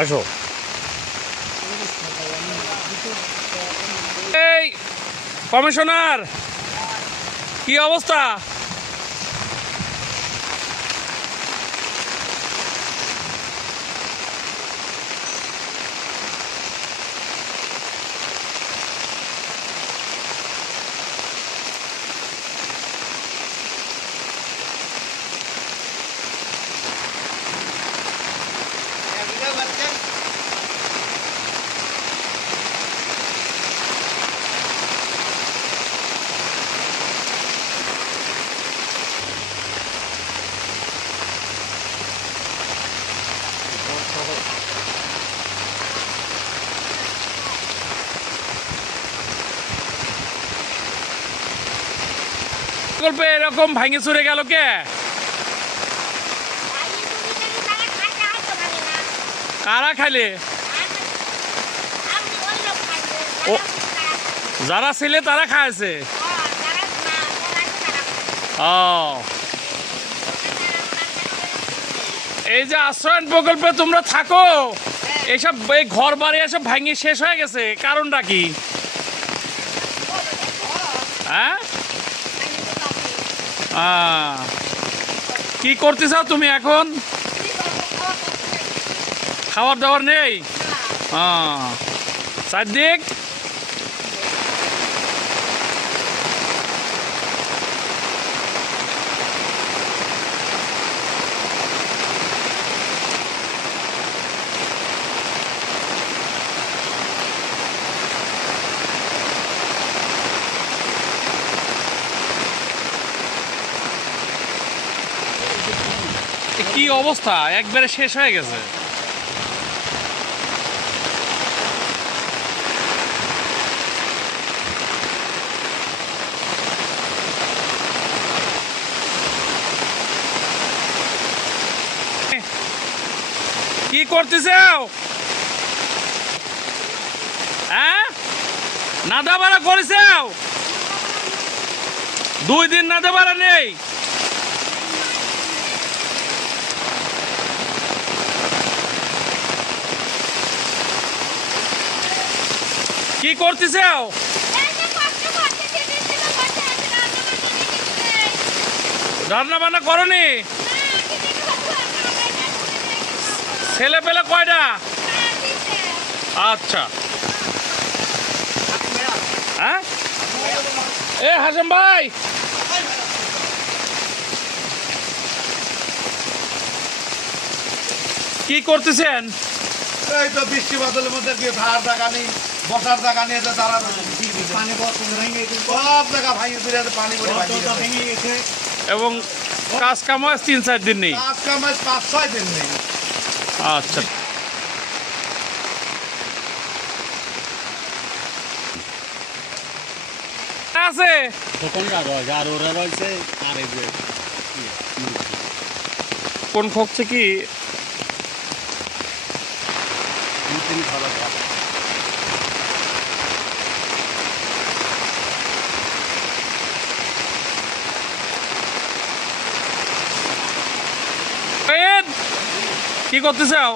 আসো। এই কমিশনার কি অবস্থা? গল্পে এরকম ভাঙে চুরে গেল কে? কারা খাইলে। যারা ছেলে তারা খাইছে। এই যে আশ্রয়ন প্রকল্পে তোমরা থাকো এইসব এই ঘর বাড়ি এসব ভাঙি শেষ হয়ে গেছে, কারণটা কি? হ্যাঁ? কি করতে চাও তুমি এখন? খাবার দাবার নেই? চারদিক এ কি অবস্থা, একবারে শেষ হয়ে গেছে। কি করতেছে? হ্যাঁ? নাদা বাড়া করেছে? দুই দিন নাদা বাড়া নেই। কি করতেছে? রান্না বান্না করনি? ছেলে পেলে কয়টা? আচ্ছা। হ্যাঁ? এ, হাসেম ভাই। কি করতেছেন? এই তো বৃষ্টি বাদলের মধ্যে কি থাকার জায়গা নেই। বসার জায়গা তারা পানি সব জায়গা ভাঙি ফিরে পানি করে ভেঙে গেছে। এবং কাজ কাম হয় তিন চার দিন নেই? আজকে আমার পাঁচ ছয় দিন নেই। আচ্ছা। আছে। দোকান কাগজ আর ওরা রয়েছে আর এই যে কোন খোকছে কি তিন ভালো কাজ। সৈয়দ, কি করতে চাও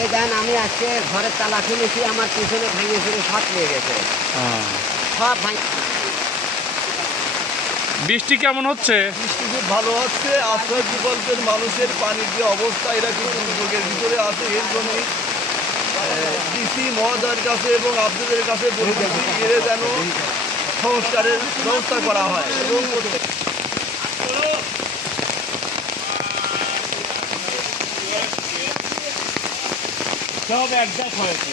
এই আমি আজকে ঘরের তালা খুলেছি আমার পিছনে ভাঙে ফিরে সব নিয়ে গেছে। সব ভাঙে বৃষ্টি কেমন হচ্ছে? বৃষ্টি খুব ভালো হচ্ছে। আশ্রয় প্রকল্পের মানুষের পানির যে অবস্থা এরা কিন্তু দুর্ভোগের ভিতরে আছে। এর জন্য ডিসি মহোদয়ের কাছে এবং আপনাদের কাছে বলছি এর যেন সংস্কারের ব্যবস্থা করা হয়। এবং সব একজাক্ট হয়েছে।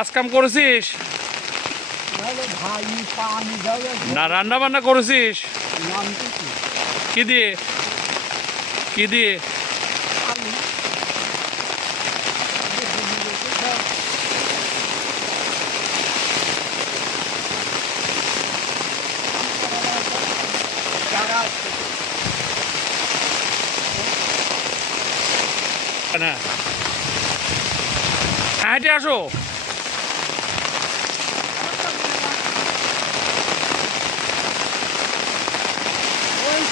কাজ কাম করেছিস? না রান্না বান্না করেছিস? কি দিয়ে? কি দিয়ে? না। হাঁটে আসো।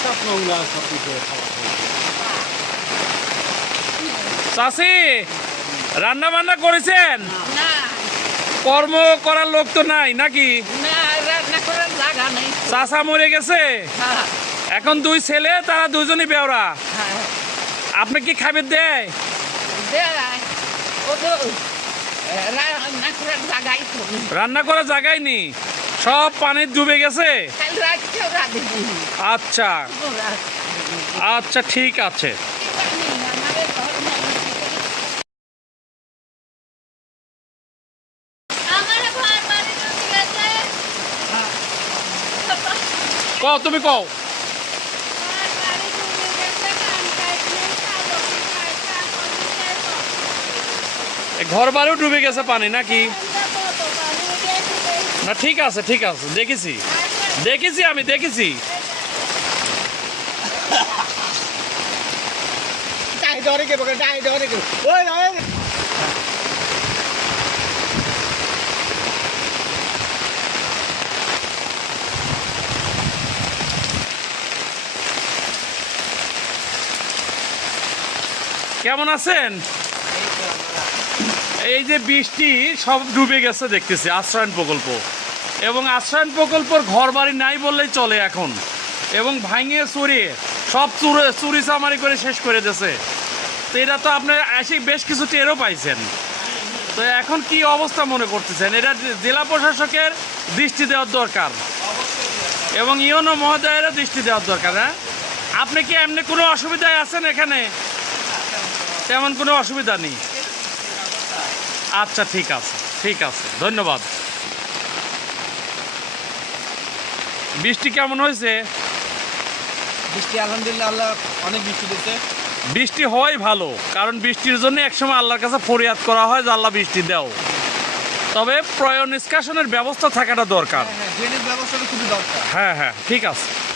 সব কিছু চাষি রান্না বান্না করেছেন কর্ম করার লোক তো নাই নাকি? চাষা মরে গেছে? হ্যাঁ। এখন দুই ছেলে তারা দুজনই বেওরা। হ্যাঁ। আপনি কি খাবার দেয়? রান্না করার জায়গায় নি সব পানি ডুবে গেছে? আচ্ছা। আচ্ছা ঠিক আছে। কও তুমি কও। ঘর বাড়িও ডুবে গেছে পানি নাকি? না ঠিক আছে ঠিক আছে দেখেছি। দেখেছি আমি দেখেছি। কেমন আছেন? এই যে বৃষ্টি সব ডুবে গেছে দেখতেছি আশ্রয়ণ প্রকল্প। এবং আশ্রয়ণ প্রকল্পর ঘর বাড়ি নাই বললেই চলে এখন। এবং ভাঙিয়ে চুরিয়ে সব চুরে চুরি চামারি করে শেষ করে দিয়েছে। তো এটা তো আপনার এসে বেশ কিছু টেরও পাইছেন। তো এখন কি অবস্থা মনে করতেছেন? এটা জেলা প্রশাসকের দৃষ্টি দেওয়ার দরকার। এবং ইউনো মহোদয়েরও দৃষ্টি দেওয়ার দরকার হ্যাঁ? আপনি কি এমনি কোনো অসুবিধায় আছেন এখানে? তেমন কোনো অসুবিধা নেই। আচ্ছা ঠিক আছে ঠিক আছে। ধন্যবাদ। বৃষ্টি কেমন হয়েছে? বৃষ্টি আলহামদুলিল্লাহ আল্লাহ অনেক বৃষ্টি দিচ্ছে বৃষ্টি হওয়াই ভালো কারণ বৃষ্টির জন্য একসময় আল্লাহর কাছে ফরিয়াদ করা হয় যে আল্লাহ বৃষ্টি দাও। তবে প্রয় নিষ্কাশনের ব্যবস্থা থাকাটা দরকার। হ্যাঁ দরকার। হ্যাঁ হ্যাঁ ঠিক আছে।